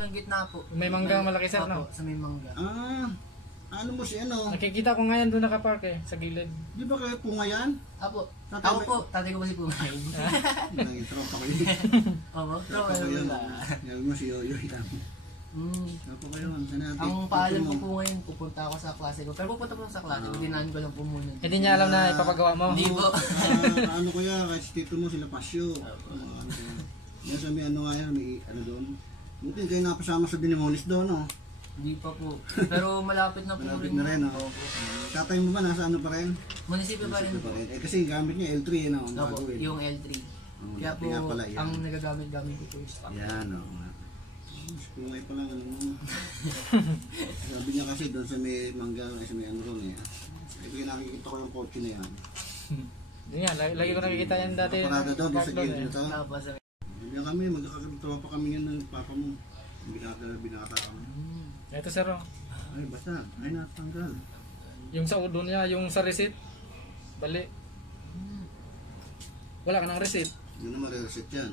bandang gitna po. May mangga malaki sir, no? Opo, sa may mangga. Ano mo si ano? Nakikita ko ngayon doon nakapark eh, sa gilid. Di ba kayo punga yan? Apo. Ako po, tatay ko kasi po ngayon. Naging tropa ko yun. Opo, Tropa ko yun. Sabi mo si Yoyo yan. Tropa ko yun. Ang paalam ko po ngayon, pupunta ako sa klase ko. Pero pupunta po sa klase ko, dinaan ko lang po muna. Hindi niya alam na ipapagawa mo? Hindi po. Ano ko yan, kahit si tito mo sila Pasyo. Yan sa may ano nga yan, may ano doon. Buti kayo napasama sa Dinimonis doon, no? Hindi pa po. Pero malapit na po malapit na rin, no? Tatay mo ba nasa ano pa rin? Munisipyo pa rin po. Kasi gamit niya L3, no? Opo, yung L3. Kaya po, ang nagagamit-gamit ko po yung stock. Yan, no? Pungay pa lang, ano mo. Sabi niya kasi doon sa may mangga, sa may ano ron eh. Sabi nakikita ko yung kotse na yan. Yan, lagi ko nakikita yan dati. Parada doon, sa gilid nito. Tapos, Yan kami, magkakatawa pa kami yan ng papa mo. Binata kami. Ito sir, oh. Ay, basta. Ay, natanggal. Yung sa udo niya, yung sa receipt. Bali. Wala ka ng receipt. Yun naman re-reset yan.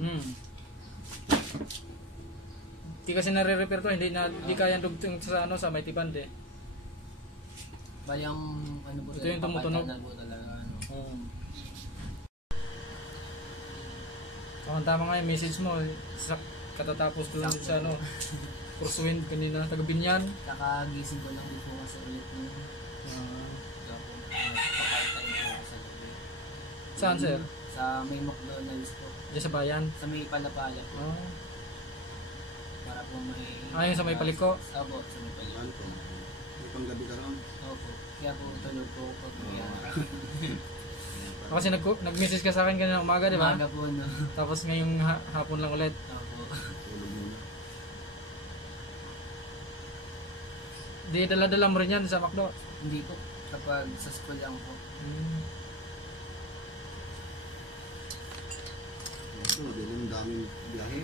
Hindi kasi nare-repair to, hindi kaya dugtong sa ano sa may tiband eh. Bali ang ano po, ito yung tumutunog. Ang tama nga yung message mo sa katatapos doon sa ano Crosswind kanina, taga Binyan. Kakagising ko lang dito sa ulit mo. Saan sir? Sa may McDonald's po. Diyan sa bayan? Sa may Palapala po. Para po may... yung sa may Paliko? Opo, sa may Paliko. May panggabi ka ron? Opo. Kaya po tulog po pag may Kasi nag-message ka sa akin kanina umaga, di ba? Umaga po, no? Tapos ngayong hapon lang ulit. Opo. Tulog muna. Di dala-dala mo rin yan sa McDo? Hindi po. Kapag sa school lang po. Ito, din ang daming biyahe.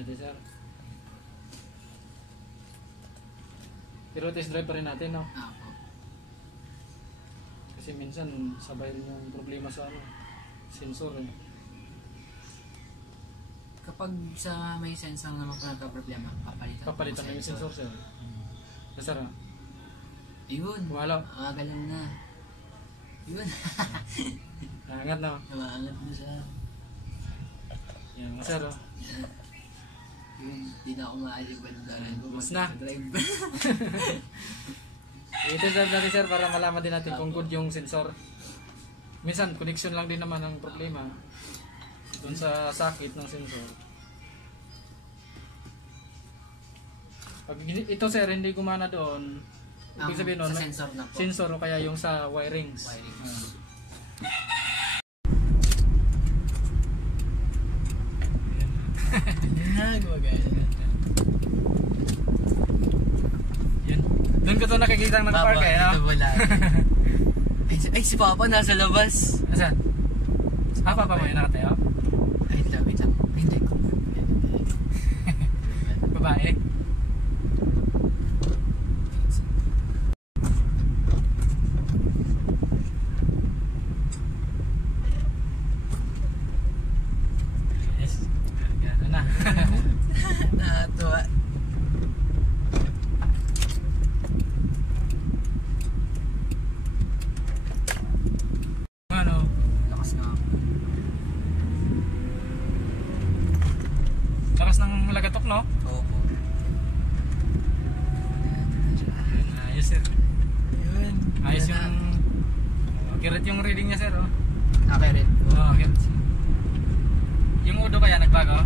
Pwede sir. Pero test drive pa rin natin, no? Ako. Kasi minsan sabay rin yung problema sa ano, sensor eh. Kapag sa may sensor naman po nagka-problema, Papalitan na yung sensor sir. Sir, Yun. wala. Galang na. Yun. Nangat na. Namaangat na siya. Yan nga sir, oh. Yun. Di na ako maalibad dalan ko. Mas na. Drive. I-test drive natin sir para malaman din natin kung good yung sensor. Minsan, connection lang din naman ang problema doon sa sakit ng sensor. Pag ito sir, hindi gumana doon, ibig sabihin nun, sa sensor na po. sensor o kaya yung sa wirings. Gumagana. Yun. Doon ko to nakikita ang nakapark eh, no? Dito wala. Ay, si Papa nasa labas. Asan? Papa mo yung nakatayo? Ay, wait lang. Hindi ko. Babae? Yes. Gano'n na. Nakatuwa. Ano? Lakas nga ako. Lakas ng lagatok, no? Opo. Yun, ayos sir. Yun. Ayos yung... Accurate yung reading niya sir, oh. Okay rin. Oh, accurate. Yung udo kaya nagbago?